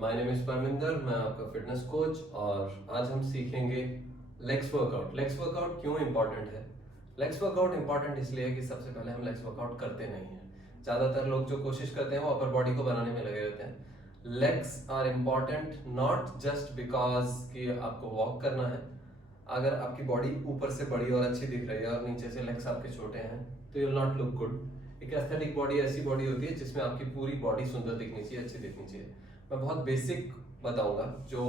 My name is Parminder, मैं आपका fitness coach और आज हम सीखेंगे लेग्स वर्कआउट। लेग्स वर्कआउट क्यों इंपॉर्टेंट है? लेग्स वर्कआउट इंपॉर्टेंट इसलिए है कि सबसे पहले हम लेग्स वर्कआउट करते नहीं हैं। ज़्यादातर लोग जो कोशिश करते हैं वो अपर बॉडी को बनाने में लगे रहते हैं। Legs are important not just because कि आपको वॉक करना है। अगर आपकी बॉडी ऊपर से बड़ी और अच्छी दिख रही है और नीचे से लेग्स आपके छोटे हैं तो you will not look good. एक एस्थेटिक बॉडी ऐसी बॉडी होती है जिसमें आपकी पूरी बॉडी सुंदर दिखनी चाहिए, अच्छी दिखनी चाहिए। मैं बहुत बेसिक बताऊंगा, जो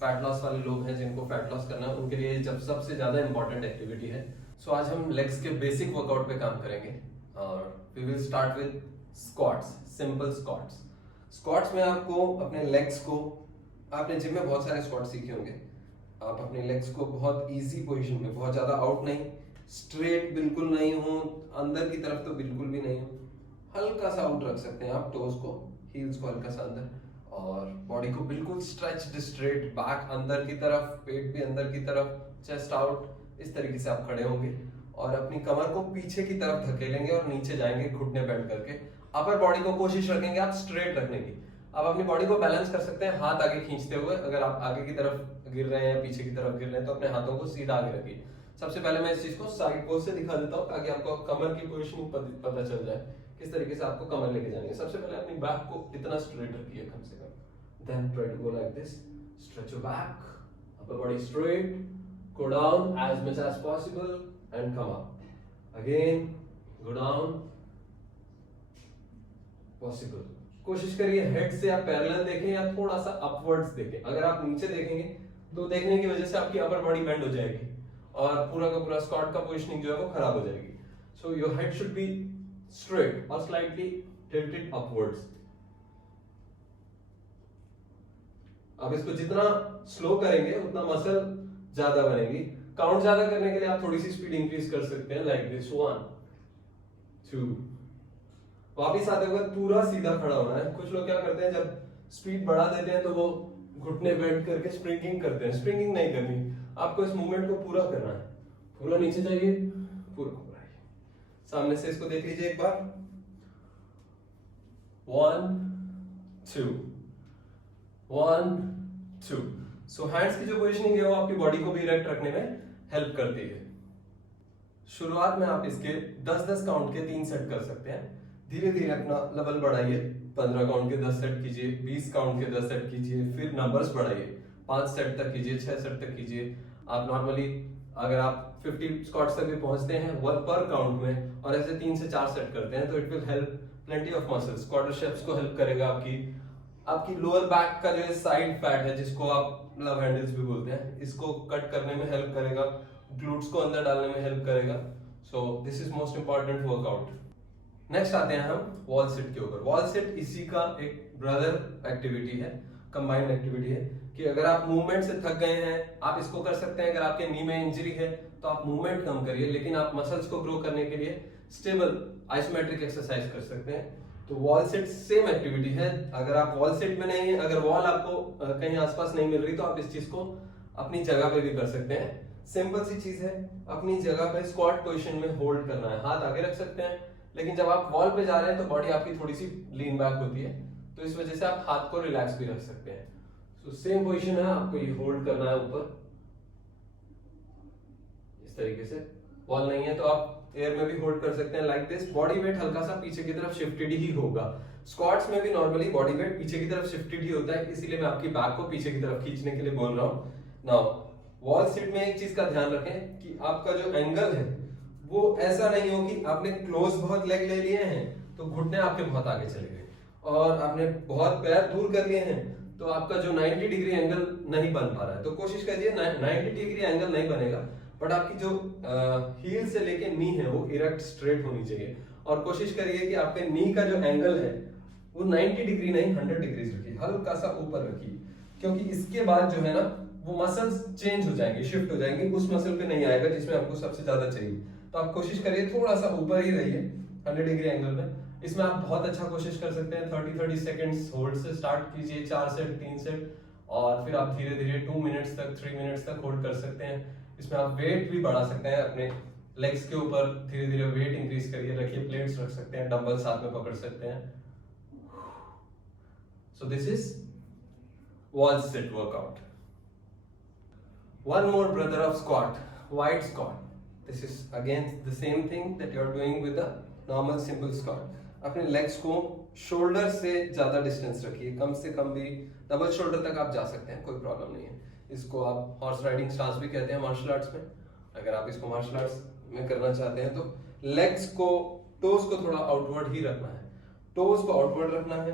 फैट लॉस वाले लोग हैं जिनको फैट लॉस करना है उनके लिए जब सबसे ज्यादा इंपॉर्टेंट एक्टिविटी है। सो आज हम लेग्स के बेसिक वर्कआउट पे काम करेंगे और we will start with squats, simple squats. Squats में आपको अपने लेग्स को, आपने जिम में बहुत सारे स्क्वाट्स सीखे होंगे, आप अपने लेग्स को बहुत इजी पोजीशन में, बहुत ज्यादा आउट नहीं, स्ट्रेट बिल्कुल नहीं हो, अंदर की तरफ तो बिल्कुल भी नहीं हो, हल्का सा आउट रख सकते हैं आप टोज को, हील्स को हल्का सा अंदर, और बॉडी को बिल्कुल स्ट्रेच्ड स्ट्रेट, बैक अंदर की तरफ, पेट भी अंदर की तरफ, चेस्ट आउट। इस तरीके से आप खड़े होंगे और अपनी कमर को पीछे की तरफ धकेलेंगे और नीचे जाएंगे घुटने बेंड करके। अपर बॉडी को कोशिश रखेंगे आप स्ट्रेट रखने की। आप अपनी बॉडी को बैलेंस कर सकते हैं हाथ आगे खींचते हुए। अगर आप आगे की तरफ गिर रहे हैं, पीछे की तरफ गिर रहे हैं, तो अपने हाथों को सीधा आगे रखिए। सबसे पहले मैं इस चीज को साइड पोज से दिखा देता हूँ ताकि आपको कमर की पोजीशनिंग पता चल जाए किस तरीके से आपको कमर लेके जानी है। सबसे पहले अपनी बैक को इतना स्ट्रेट रखिए कम से कम, then try to go like this, stretch your back, upper body straight, go down as much as possible and come up again, go down, possible। कोशिश करिए हेड से आप पैरेलल देखें या थोड़ा सा अपवर्ड्स देखें। अगर आप नीचे देखेंगे तो देखने की वजह से आपकी अपर बॉडी बेंड हो जाएगी और पूरा का पूरा स्क्वाट का पोजीशनिंग जो है वो खराब हो जाएगी। So your head should be straight और स्लाइटली टिल्टेड अपवर्ड्स। अब इसको जितना स्लो करेंगे उतना मसल ज्यादा बनेगी। काउंट ज्यादा करने के लिए आप थोड़ी सी स्पीड इंक्रीज कर सकते हैं, लाइक दिस, 1 2। वापिस आते हुए पूरा सीधा खड़ा होना है। कुछ लोग क्या करते हैं, जब स्पीड बढ़ा देते हैं तो वो घुटने बेंड करके स्प्रिंगिंग करते हैं। स्प्रिंगिंग नहीं करनी, आपको इस मूवमेंट को पूरा करना है। पूरा नीचे जाइए, पूरा ऊपर आइए। सामने से इसको देख लीजिए एक बार, 1 2 1 2। सो हैंड्स की जो पोजीशनिंग है वो आपकी बॉडी को भी इरेक्ट रखने में हेल्प करती है। शुरुआत में आप इसके 10-10 काउंट के 3 सेट कर सकते हैं। धीरे धीरे अपना लेवल बढ़ाइए, 15 काउंट के 10 सेट कीजिए, 20 काउंट के 10 सेट कीजिए, फिर नंबर्स बढ़ाइए, 5 सेट तक कीजिए, 6 सेट तक कीजिए। आप नॉर्मली अगर आप 50 स्क्वाट्स तक भी पहुंचते हैं वन पर काउंट में और ऐसे 3 से 4 सेट करते हैं तो it will help plenty of muscles. Quadriceps को हेल्प करेगा, आपकी लोअर बैक का जो साइड फैट है जिसको आप लव हैंडल्स भी बोलते हैं, इसको कट करने में हेल्प करेगा, ग्लूट्स को अंदर डालने में हेल्प करेगा। So this is most important workout. Next आते हैं हम वॉल सिट के ऊपर। वॉल सिट इसी का एक ब्रदर एक्टिविटी है, कंबाइंड एक्टिविटी है कि अगर आप मूवमेंट से थक गए हैं आप इसको कर सकते हैं। अगर आपके नी में इंजरी है तो आप मूवमेंट कम करिए, लेकिन आप मसल्स को ग्रो करने के लिए स्टेबल आइसोमेट्रिक एक्सरसाइज कर सकते हैं। तो वॉल सिट सेम एक्टिविटी है। अगर आप वॉल सिट में नहीं है, अगर वॉल आपको कहीं आसपास नहीं मिल रही तो आप इस चीज को अपनी जगह पे भी कर सकते हैं। सिंपल सी चीज है, अपनी जगह पे स्क्वाट पोजीशन में होल्ड करना है, हाथ आगे रख सकते हैं, लेकिन जब आप वॉल पे जा रहे हैं तो बॉडी आपकी थोड़ी सी लीन बैक होती है, तो इस वजह से आप हाथ को रिलैक्स भी रख सकते हैं। तो सेम पोजीशन है, आपको ये होल्ड करना है ऊपर इस तरीके से। वॉल नहीं है तो आप एयर में भी होल्ड कर सकते हैं, लाइक दिस। बॉडी वेट हल्का सा पीछे की तरफ शिफ्टेड ही होगा। स्क्वाट्स में भी नॉर्मली बॉडी वेट पीछे की तरफ शिफ्टेड ही होता है, इसीलिए मैं आपकी बैक को पीछे की तरफ खींचने के लिए बोल रहा हूँ। नाउ वॉल सिट में एक चीज का ध्यान रखें कि आपका जो एंगल है वो ऐसा नहीं हो कि आपने क्लोज बहुत लेग ले लिए हैं तो घुटने आपके बहुत आगे चले गए, और आपने बहुत पैर दूर कर लिए हैं तो आपका जो 90 डिग्री एंगल नहीं बन पा रहा है। तो कोशिश करिए 90 डिग्री एंगल नहीं बनेगा, बट आपकी जो हील से लेके नी है वो इरेक्ट स्ट्रेट होनी चाहिए। और कोशिश करिए कि आपके नी का जो एंगल है वो 90 डिग्री नहीं 100 डिग्री रखिए, हल्का सा ऊपर रखिए, क्योंकि इसके बाद जो है ना वो मसल्स चेंज हो जाएंगे, शिफ्ट हो जाएंगे, उस मसल पे नहीं आएगा जिसमें आपको सबसे ज्यादा चाहिए। तो आप कोशिश करिए थोड़ा सा ऊपर ही रहिए 100 डिग्री एंगल में। इसमें आप बहुत अच्छा कोशिश कर सकते हैं। 30-30 सेकंड्स होल्ड से स्टार्ट कीजिए, 4 सेट 3 सेट, और फिर आप धीरे धीरे 2 मिनट्स तक 3 मिनट्स तक होल्ड कर सकते हैं। इसमें आप वेट भी बढ़ा सकते हैं अपने लेग्स के ऊपर, धीरे धीरे वेट इंक्रीज करिए, रखिए, प्लेट्स रख सकते हैं, डंबल साथ में पकड़ सकते हैं। So this is wall sit workout. One more brother of squat, wide squat. This is again the same thing that you are doing with the normal simple squat. अपने लेग्स को शोल्डर से ज्यादा distance रखिए, कम से कम भी double shoulder तक आप जा सकते हैं, कोई प्रॉब्लम नहीं है। इसको आप हॉर्स राइडिंग स्टांस भी कहते हैं मार्शल आर्ट्स में। अगर आप इसको मार्शल आर्ट्स में करना चाहते हैं तो लेग्स को, टोज को थोड़ा आउटवर्ड ही रखना है, टोज को आउटवर्ड रखना है,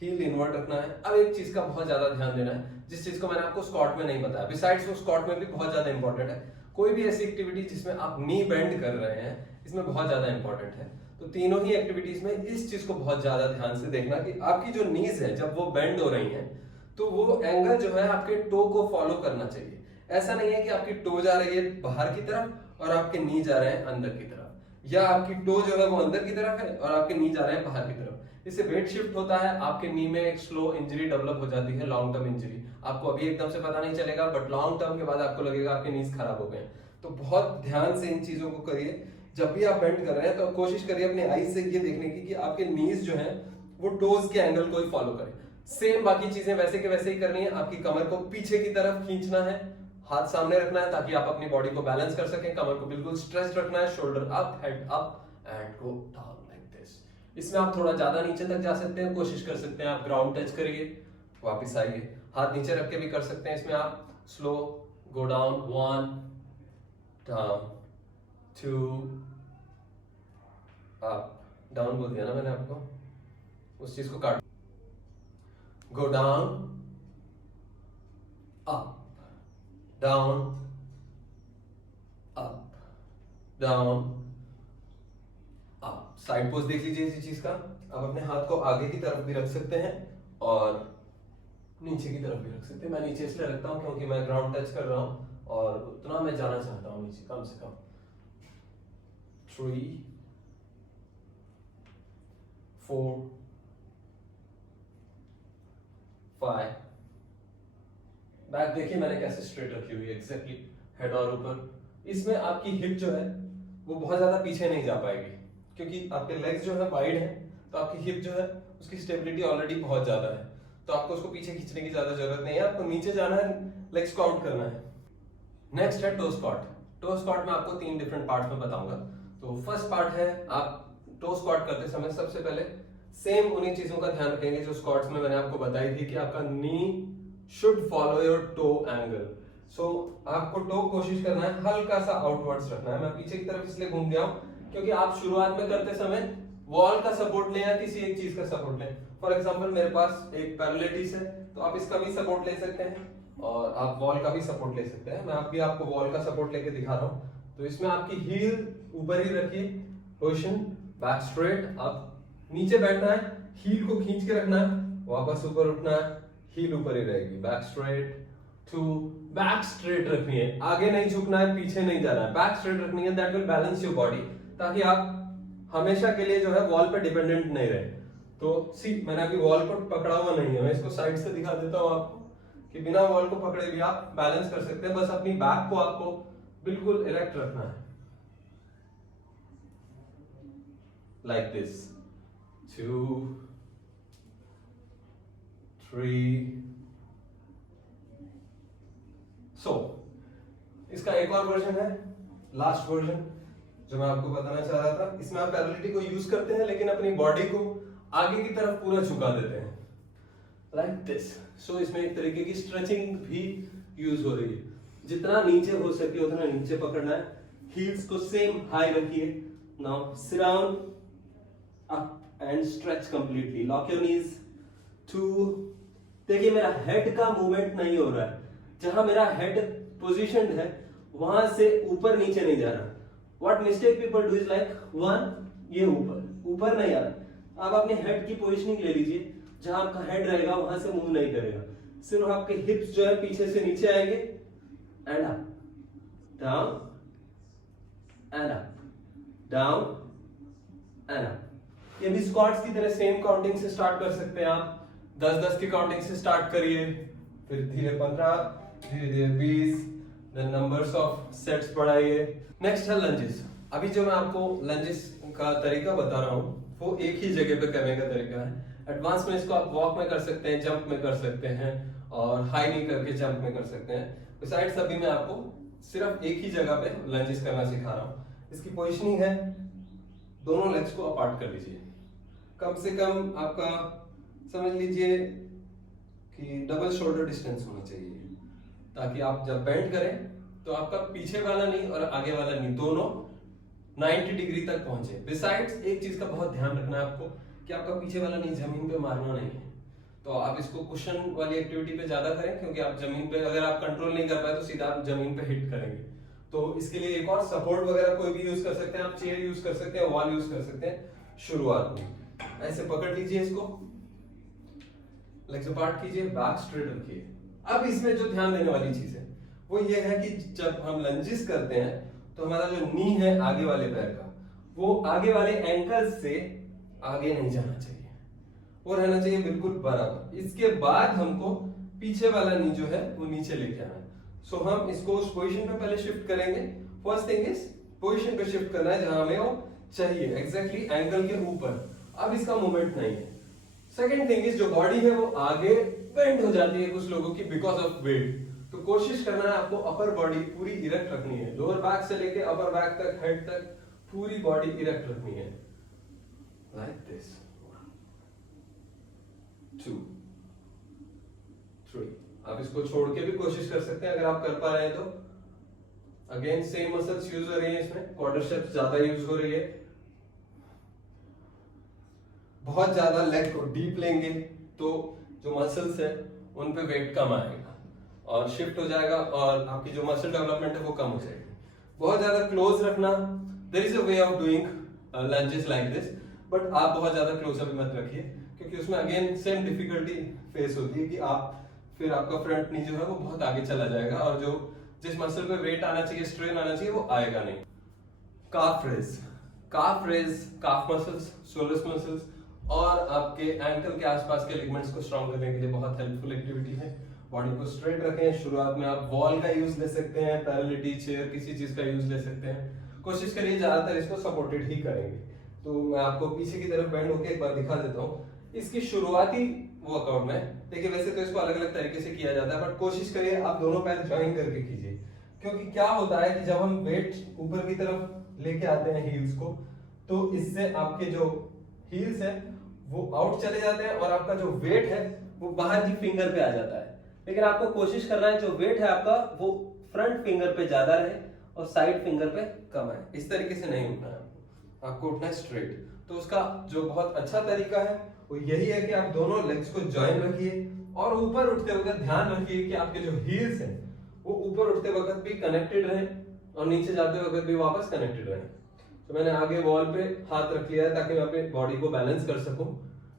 हील इनवर्ड रखना है। अब एक चीज का बहुत ज्यादा ध्यान देना है, जिस चीज को मैंने आपको स्क्वाट में नहीं बताया, बिसाइड्स वो स्क्वाट में भी बहुत ज्यादा इंपॉर्टेंट है। कोई भी ऐसी एक्टिविटी जिसमें आप नी बेंड कर रहे हैं, इसमें बहुत ज्यादा इंपॉर्टेंट है। तो तीनों ही एक्टिविटीज में इस चीज को बहुत ज्यादा ध्यान से देखना कि आपकी जो नीज है जब वो बेंड हो रही हैं तो वो एंगल जो है आपके टो को फॉलो करना चाहिए। ऐसा नहीं है कि आपकी टो जा रही है बाहर की तरफ और आपके नी जा रहे हैं अंदर की तरफ, या आपकी टो जो है वो अंदर की तरफ है और आपके नी जा रहे हैं बाहर की तरफ। इससे वेट शिफ्ट होता है, आपके नी में एक स्लो इंजरी डेवलप हो जाती है, लॉन्ग टर्म इंजरी। आपको अभी एकदम से पता नहीं चलेगा, बट लॉन्ग टर्म के बाद आपको लगेगा आपके नीज खराब हो गए। तो बहुत ध्यान से इन चीजों को करिए। जब भी आप बेंड कर रहे हैं तो कोशिश करिए अपने आईज से ये देखने की कि आपके नीज जो है वो टोज के एंगल को ही फॉलो करें। सेम बाकी चीजें वैसे के वैसे ही करनी है। आपकी कमर को पीछे की तरफ खींचना है, हाथ सामने रखना है ताकि आप अपनी बॉडी को बैलेंस कर सकें। कमर को बिल्कुल स्ट्रेच रखना है, shoulder up, head up and go down like this. इसमें आप थोड़ा ज्यादा नीचे तक जा सकते हैं, कोशिश कर सकते हैं आप ग्राउंड टच करिए, वापस आइए, हाथ नीचे रख के भी कर सकते हैं। इसमें आप slow go down, 1 down, 2 up, down बोल दिया ना मैंने आपको, उस चीज को काट। Go down, up, down, up, down, up. Side pose देख लीजिए इसी चीज का। आप अपने हाथ को आगे की तरफ भी रख सकते हैं और नीचे की तरफ भी रख सकते हैं। मैं नीचे इसलिए रखता हूं क्योंकि मैं ग्राउंड टच कर रहा हूं और उतना मैं जाना चाहता हूं नीचे, कम से कम। 3 4 5। बैक देखिए मैंने कैसे स्ट्रेट रखी हुई है, एग्जैक्टली हेड और ऊपर। इसमें आपकी हिप जो है वो बहुत ज्यादा पीछे नहीं जा पाएगी क्योंकि आपके लेग्स जो है वाइड हैं, तो आपकी हिप जो है उसकी स्टेबिलिटी ऑलरेडी बहुत ज्यादा है, तो आपको उसको पीछे खींचने की ज्यादा जरूरत नहीं है। आपको नीचे जाना है, लेग्स को आउट करना है। नेक्स्ट है टो स्क्वाट। टो स्क्वाट में आपको 3 डिफरेंट पार्ट्स में बताऊंगा। तो फर्स्ट पार्ट है, आप टो स्क्वाट करते समय सबसे पहले सेम उन्हीं चीजों का ध्यान रखेंगे जो स्क्वाट्स में मैंने आपको बताई थी कि आपका knee should follow your toe angle. So आपको टो कोशिश करना है हल्का सा आउटवर्ड्स रखना है। मैं पीछे की तरफ इसलिए घूम गया हूं क्योंकि आप शुरुआत में करते समय वॉल का सपोर्ट लें या किसी एक चीज का सपोर्ट लें। फॉर एग्जांपल मेरे पास एक पैरालिटिस है तो आप इसका भी सपोर्ट ले सकते हैं और आप वॉल का भी सपोर्ट ले सकते हैं। मैं अभी आपको वॉल का सपोर्ट लेके दिखा रहा हूं। तो इसमें आपकी हील ऊपर ही रखिए, पोजीशन बैक स्ट्रेट, आप नीचे बैठना है, हील को खींच के रखना है, वापस ऊपर उठना है, हील ऊपर ही रहेगी, बैक स्ट्रेट 2, बैक स्ट्रेट रखनी है, आगे नहीं झुकना है, पीछे नहीं जाना है, बैक स्ट्रेट रखनी है। That will balance your body, ताकि आप हमेशा के लिए जो है वॉल पे डिपेंडेंट नहीं रहे। तो सी मैंने अभी वॉल को पकड़ा हुआ नहीं है, मैं इसको साइड से दिखा देता हूँ आपको कि बिना वॉल को पकड़े भी आप बैलेंस कर सकते हैं। बस अपनी बैक को आपको बिल्कुल इरेक्ट रखना है, लाइक दिस। 2 3। सो इसका एक और वर्जन है, लास्ट वर्जन जो मैं आपको बताना चाह रहा था। इसमें आप पैरालिटी को यूज करते हैं लेकिन अपनी बॉडी को आगे की तरफ पूरा झुका देते हैं, लाइक दिस। सो इसमें एक तरीके की स्ट्रेचिंग भी यूज हो रही है। जितना नीचे हो सके उतना नीचे पकड़ना है, हील्स को सेम हाई रखिए। Now sit down, up and stretch completely, lock your knees. 2। देखिए मेरा हेड का मूवमेंट नहीं हो रहा है, जहां मेरा हेड पोजीशनड है वहां से ऊपर नीचे नहीं जा रहा। What mistake people do is like 1 ये ऊपर नहीं आ रहा। आप अपने हेड की पोजीशनिंग ले लीजिए, जहां आपका हेड रहेगा वहां से मूव नहीं करेगा, सिर्फ आपके हिप्स जो है पीछे से नीचे आएंगे and up, down and up, down and up. ये भी स्क्वाट्स की तरह सेम काउंटिंग से स्टार्ट कर सकते हैं आप। 10-10 की काउंटिंग से स्टार्ट करिए, फिर धीरे 15, धीरे धीरे 20, देन नंबर्स ऑफ सेट्स बढ़ाइए। नेक्स्ट है लंजेस। अभी जो मैं आपको लंजेस का तरीका बता रहा हूँ वो एक ही जगह पे करने का तरीका है। एडवांस में इसको आप वॉक में कर सकते हैं, जंप में कर सकते हैं और हाई नी करके जंप में कर सकते हैं। बिसाइड्स अभी मैं आपको सिर्फ एक ही जगह पे लंजेस करना सिखा रहा हूँ। इसकी पोजिशनिंग है, दोनों लेग्स को अपार्ट कर लीजिए, कम से कम आपका समझ लीजिए कि डबल शोल्डर डिस्टेंस होना चाहिए, ताकि आप जब बेंड करें तो आपका पीछे वाला नी और आगे वाला नी दोनों 90 डिग्री तक पहुंचे। बिसाइड्स एक चीज का बहुत ध्यान रखना है आपको कि आपका पीछे वाला नी जमीन पे मारना नहीं है। तो आप इसको कुशन वाली एक्टिविटी पे ज्यादा करें, क्योंकि आप जमीन पे अगर आप कंट्रोल नहीं कर पाए तो सीधा आप जमीन पे हिट करेंगे। तो इसके लिए एक और सपोर्ट वगैरह कोई भी यूज कर सकते हैं, आप चेयर यूज कर सकते हैं, वॉल यूज कर सकते हैं। शुरुआत में ऐसे पकड़ लीजिए, इसको लेग्स अपार्ट कीजिए, बैक स्ट्रेट रखिए। अब इसमें जो ध्यान देने वाली चीज है वो ये है कि जब हम लंजेस करते हैं तो हमारा जो नी है आगे वाले पैर का, वो आगे वाले एंकल से आगे नहीं जाना चाहिए, वो रहना चाहिए बिल्कुल बराबर। इसके बाद हमको पीछे वाला नी जो है वो नीचे लेके आना है। सो हम इसको उस पोजीशन पे पहले शिफ्ट करेंगे। फर्स्ट थिंग इज पोजीशन पे शिफ्ट करना है जहां हमें वो चाहिए, एग्जैक्टली एंकल के ऊपर। अब इसका मूवमेंट नहीं है। सेकेंड थिंग इज जो बॉडी है वो आगे बेंड हो जाती है कुछ लोगों की बिकॉज ऑफ वेट। तो कोशिश करना है आपको अपर बॉडी पूरी इरेक्ट रखनी है, लोअर बैक से लेके अपर बैक तक, हेड तक पूरी बॉडी इरेक्ट रखनी है, लाइक दिस। 2 3। आप इसको छोड़ के भी कोशिश कर सकते हैं अगर आप कर पा रहे हैं तो। अगेन सेम मसल्स यूज हो रही है, इसमें क्वाड्रिसेप्स ज्यादा यूज हो रही है। बहुत ज्यादा लेग को डीप लेंगे तो जो मसल्स है उन पे वेट कम आएगा और शिफ्ट हो जाएगा और आपकी जो मसल डेवलपमेंट है वो कम हो जाएगी। बहुत ज्यादा क्लोज रखना, there is a way of doing lunges like this, but आप बहुत ज्यादा क्लोज अप मत रखिए, क्योंकि उसमें अगेन सेम डिफिकल्टी फेस होती है कि आप फिर आपका फ्रंट नी जो है वो बहुत आगे चला जाएगा और जो जिस मसल पे वेट आना चाहिए, स्ट्रेन आना चाहिए, वो आएगा नहीं। काफ रेज, काफ रेज काफ मसल्स, सोलस मसल्स और आपके एंकल के आसपास के लिगमेंट्स को स्ट्रॉन्ग करने के लिए बहुत हेल्पफुल एक्टिविटी है। बॉडी को स्ट्रेट रखें। शुरुआत में आप वॉल का यूज ले सकते हैं, पैरालिटी चेयर, किसी चीज का यूज ले सकते हैं। कोशिश करिए ज्यादातर इसको सपोर्टेड ही करेंगे। तो मैं आपको पीछे की तरफ बेंड होकर एक बार दिखा देता हूँ। इसकी शुरुआती वर्कआउट में देखिए, वैसे तो इसको अलग अलग तरीके से किया जाता है, बट कोशिश करिए आप दोनों पैर ज्वाइन करके कीजिए, क्योंकि क्या होता है कि जब हम वेट ऊपर की तरफ लेके आते हैं हील्स को, तो इससे आपके जो हील्स है वो आउट चले जाते हैं और आपका जो वेट है वो बाहर की फिंगर पे आ जाता है। लेकिन आपको कोशिश करना है जो वेट है आपका वो फ्रंट फिंगर पे ज्यादा रहे और साइड फिंगर पे कम है। इस तरीके से नहीं उठना है आपको उठना है स्ट्रेट। तो उसका जो बहुत अच्छा तरीका है वो यही है कि आप दोनों लेग्स को जॉइन रखिए और ऊपर उठते वक्त ध्यान रखिए कि आपके जो हील्स हैं वो ऊपर उठते वक्त भी कनेक्टेड रहे और नीचे जाते वक्त भी वापस कनेक्टेड रहे। तो मैंने आगे वॉल पे हाथ रख लिया है ताकि मैं अपनी बॉडी को बैलेंस कर सकूं।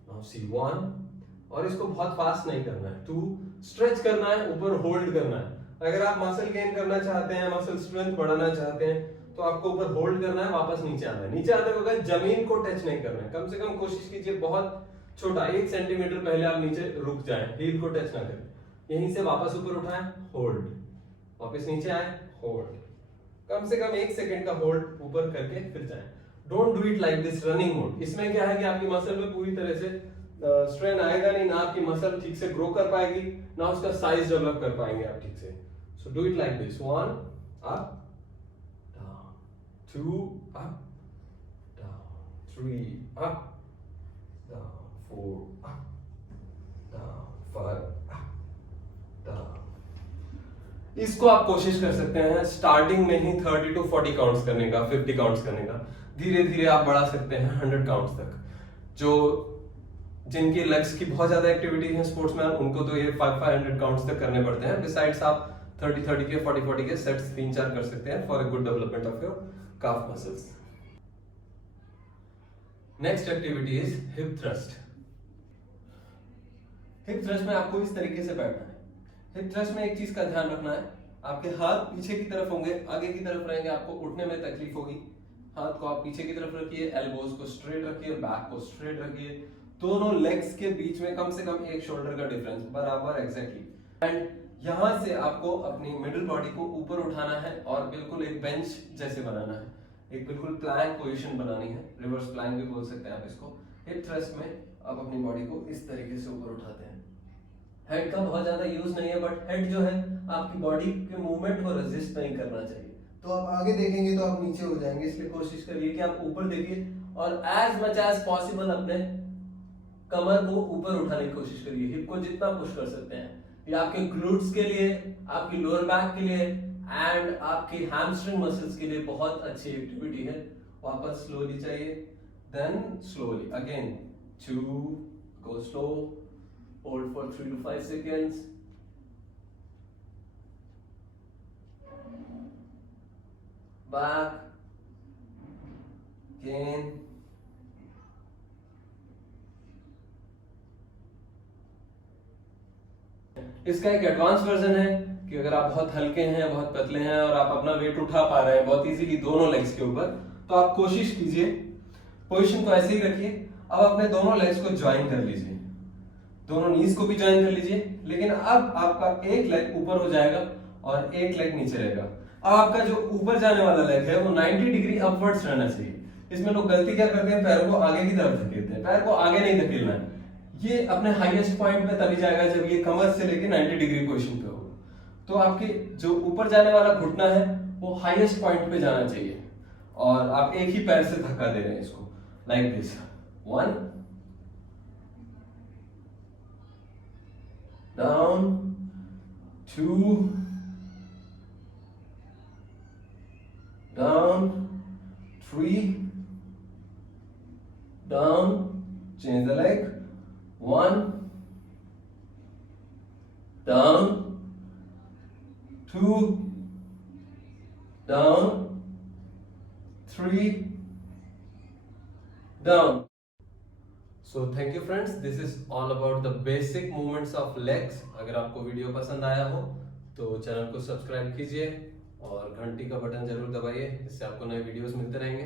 नाउ सी 1, और इसको बहुत फास्ट नहीं करना है। 2, स्ट्रेच करना है, ऊपर होल्ड करना है। अगर आप मसल गेन करना चाहते हैं, मसल स्ट्रेंथ बढ़ाना चाहते हैं, तो आपको ऊपर होल्ड करना है, वापस नीचे आना है। नीचे आते वक्त जमीन को टच नहीं करना है। कम से कम कोशिश कीजिए बहुत छोटा 1 सेंटीमीटर पहले आप नीचे रुक जाएं, हील को टच ना करें। यहीं से वापस ऊपर उठाएं, होल्ड, वापस नीचे आए, होल्ड। कम से कम 1 सेकंड का होल्ड ऊपर करके फिर जाएं। Don't do it like this running mode. इसमें क्या है कि आपकी मसल में पूरी तरह से स्ट्रेन आएगा नहीं, ना आपकी मसल ठीक से ग्रो कर पाएगी, ना उसका साइज डेवलप कर पाएंगे आप ठीक से। So do it like this. 1 up down, 2 up down, 3 up down, 4 up down, 5 up down. इसको आप कोशिश कर सकते हैं स्टार्टिंग में ही 30 to 40 काउंट्स करने का, 50 काउंट्स करने का। धीरे धीरे आप बढ़ा सकते हैं 100 काउंट्स तक। जो जिनकी लेग्स की बहुत ज्यादा एक्टिविटी है स्पोर्ट्समैन, उनको तो ये 500 काउंट्स तक करने पड़ते हैं। बिसाइड्स आप 30 के 40 के सेट्स 3-4 कर सकते हैं for a good development of your calf muscles. Next activity is hip thrust. Hip thrust में आपको इस तरीके से बैठना है। हिप थ्रस्ट में एक चीज का ध्यान रखना है, आपके हाथ पीछे की तरफ होंगे, आगे की तरफ रहेंगे, आपको उठने में तकलीफ होगी। हाथ को आप पीछे की तरफ रखिए, एल्बोज को स्ट्रेट रखिए, बैक को स्ट्रेट रखिए। दोनों लेग्स के बीच में कम से कम 1 शोल्डर का डिफरेंस, बराबर एग्जैक्टली। एंड यहां से आपको अपनी मिडिल बॉडी को ऊपर उठाना है और बिल्कुल एक बेंच जैसे बनाना है, एक बिल्कुल प्लैंक पोजीशन बनानी है। रिवर्स प्लैंक भी बोल सकते हैं आप इसको। हिप थ्रस्ट में आप अपनी बॉडी को इस तरीके से ऊपर उठाते हैं, हेड का बहुत ज्यादा यूज नहीं है, बट हेड जो है आपकी बॉडी के मूवमेंट को रेजिस्ट नहीं करना चाहिए। तो आप आगे देखेंगे तो आप नीचे हो जाएंगे, इसलिए कोशिश करिए कि आप ऊपर देखिए और एज मच एज पॉसिबल अपने कमर को ऊपर उठाने की कोशिश करिए। हिप को जितना पुश कर सकते हैं, ये आपके ग्लूट्स के लिए, आपकी लोअर बैक के लिए एंड आपके हैमस्ट्रिंग मसल्स के लिए बहुत अच्छी एक्टिविटी है। वापस स्लोली चाहिए, then slowly again 2, go slow, hold for 3 to 5 seconds, back again, इसका एक एडवांस वर्जन है कि अगर आप बहुत हल्के हैं, बहुत पतले हैं और आप अपना वेट उठा पा रहे हैं बहुत इजीली दोनों लेग्स के ऊपर, तो आप कोशिश कीजिए पोजीशन को ऐसे ही रखिए। अब अपने दोनों लेग्स को ज्वाइन कर लीजिए, दोनों नीज को भी ज्वाइन कर लीजिए, लेकिन अब आपका एक लेग ऊपर हो जाएगा और एक लेग नीचे रहेगा। अब आपका जो ऊपर जाने वाला लेग है वो 90 डिग्री अपवर्ड्स रहना चाहिए। इसमें लोग गलती क्या करते हैं, पैरों को आगे की तरफ धकेलते हैं। पैर को आगे नहीं धकेलना है, ये अपने हाईएस्ट पॉइंट पे तभी जाएगा जब ये कमर से लेके 90 डिग्री पोजीशन पे होगा। तो आपके जो ऊपर जाने वाला घुटना है वो हाईएस्ट पॉइंट पे जाना चाहिए और आप एक ही पैर से धक्का दे रहे हैं इसको, like this, 1 down, 2 down, 3 down, change the leg, 1 down, 2 down, 3 down. So thank you friends, this is all about the basic movements of legs. अगर आपको वीडियो पसंद आया हो तो चैनल को सब्सक्राइब कीजिए और घंटी का बटन जरूर दबाइए, इससे आपको नए वीडियोस मिलते रहेंगे।